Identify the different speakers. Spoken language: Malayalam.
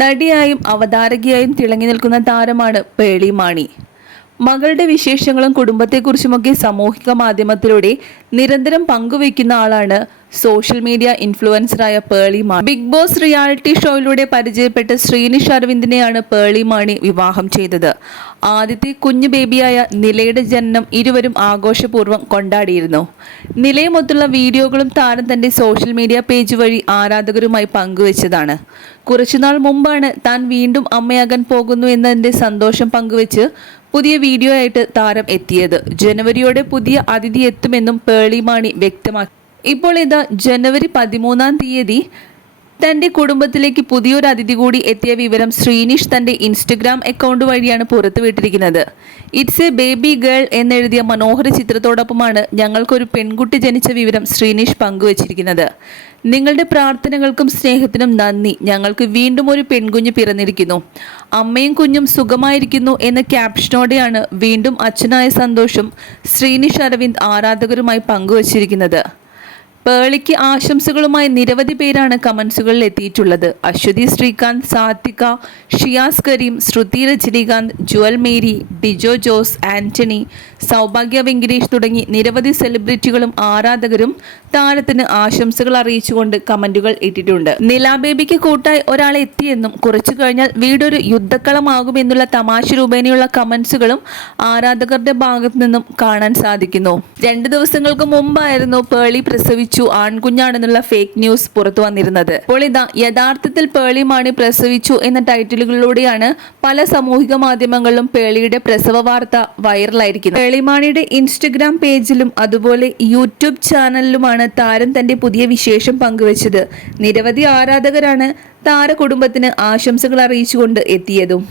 Speaker 1: നടിയായും അവതാരകയായും തിളങ്ങി നിൽക്കുന്ന താരമാണ് പേളി മാണി. മകളുടെ വിശേഷങ്ങളും കുടുംബത്തെക്കുറിച്ചുമൊക്കെ സാമൂഹിക മാധ്യമത്തിലൂടെ നിരന്തരം പങ്കുവയ്ക്കുന്ന ആളാണ് social media ഇൻഫ്ലുവൻസറായ Pearle Maaney. Bigg Boss reality ഷോയിലൂടെ പരിചയപ്പെട്ട ശ്രീനിഷ് അരവിന്ദിനെയാണ് പേളി മാണി വിവാഹം ചെയ്തത്. ആദ്യത്തെ കുഞ്ഞു ബേബിയായ നിലയുടെ ജനനം ഇരുവരും ആഘോഷപൂർവം കൊണ്ടാടിയിരുന്നു. നിലയുമൊത്തുള്ള വീഡിയോകളും താരം തന്റെ സോഷ്യൽ മീഡിയ പേജ് വഴി ആരാധകരുമായി പങ്കുവച്ചതാണ്. കുറച്ചുനാൾ മുമ്പാണ് താൻ വീണ്ടും അമ്മയാകാൻ പോകുന്നു എന്നതിന്റെ സന്തോഷം പങ്കുവച്ച് പുതിയ വീഡിയോ ആയിട്ട് താരം എത്തിയത്. ജനുവരിയോടെ പുതിയ അതിഥി എത്തുമെന്നും പേളിമാണി വ്യക്തമാക്കി. ഇപ്പോൾ ഇത് ജനുവരി പതിമൂന്നാം തീയതി തന്റെ കുടുംബത്തിലേക്ക് പുതിയൊരു അതിഥി കൂടി എത്തിയ വിവരം ശ്രീനിഷ് തന്റെ ഇൻസ്റ്റഗ്രാം അക്കൗണ്ട് വഴിയാണ് പുറത്തുവിട്ടിരിക്കുന്നത്. ഇറ്റ്സ് എ ബേബി ഗേൾ എന്നെഴുതിയ മനോഹര ചിത്രത്തോടൊപ്പമാണ് ഞങ്ങൾക്കൊരു പെൺകുട്ടി ജനിച്ച വിവരം ശ്രീനിഷ് പങ്കുവച്ചിരിക്കുന്നത്. നിങ്ങളുടെ പ്രാർത്ഥനകൾക്കും സ്നേഹത്തിനും നന്ദി. ഞങ്ങൾക്ക് വീണ്ടും ഒരു പെൺകുഞ്ഞ് പിറന്നിരിക്കുന്നു. അമ്മയും കുഞ്ഞും സുഖമായിരിക്കുന്നു എന്ന ക്യാപ്ഷനോടെയാണ് വീണ്ടും അച്ഛനായ സന്തോഷം ശ്രീനിഷ് അരവിന്ദ് ആരാധകരുമായി പങ്കുവച്ചിരിക്കുന്നത്. പേളിക്ക് ആശംസകളുമായി നിരവധി പേരാണ് കമൻസുകളിൽ എത്തിയിട്ടുള്ളത്. അശ്വതി ശ്രീകാന്ത് സാത്വിക ഷിയാസ് കരീം ശ്രുതി രജനീകാന്ത് ജുവൽ മേരി ഡിജോ ജോസ് ആന്റണി സൗഭാഗ്യ വെങ്കിടേഷ് തുടങ്ങി നിരവധി സെലിബ്രിറ്റികളും ആരാധകരും താരത്തിന് ആശംസകൾ അറിയിച്ചുകൊണ്ട് കമന്റുകൾ ഇട്ടിട്ടുണ്ട്. നിലാബേബിക്ക് കൂട്ടായി ഒരാൾ എത്തിയെന്നും കുറച്ചു കഴിഞ്ഞാൽ വീടൊരു യുദ്ധക്കളമാകുമെന്നുള്ള തമാശ രൂപേണയുള്ള കമന്റ്സുകളും ആരാധകരുടെ ഭാഗത്തു നിന്നും കാണാൻ സാധിക്കുന്നു. രണ്ട് ദിവസങ്ങൾക്ക് മുമ്പായിരുന്നു പേളി പ്രസവിച്ചു ആൺകുഞ്ഞാണെന്നുള്ള ഫേക്ക് ന്യൂസ് പുറത്തു വന്നിരുന്നത്. അപ്പോൾ ഇതാ യഥാർത്ഥത്തിൽ പേളി മാണി പ്രസവിച്ചു എന്ന ടൈറ്റിലുകളിലൂടെയാണ് പല സാമൂഹിക മാധ്യമങ്ങളിലും പേളിയുടെ പ്രസവ വാർത്ത വൈറലായിരിക്കുന്നത്. പേളിമാണിയുടെ ഇൻസ്റ്റഗ്രാം പേജിലും അതുപോലെ യൂട്യൂബ് ചാനലിലുമാണ് താരം തന്റെ പുതിയ വിശേഷം പങ്കുവച്ചത്. നിരവധി ആരാധകരാണ് താര കുടുംബത്തിന് ആശംസകൾ അറിയിച്ചുകൊണ്ട് എത്തിയതും.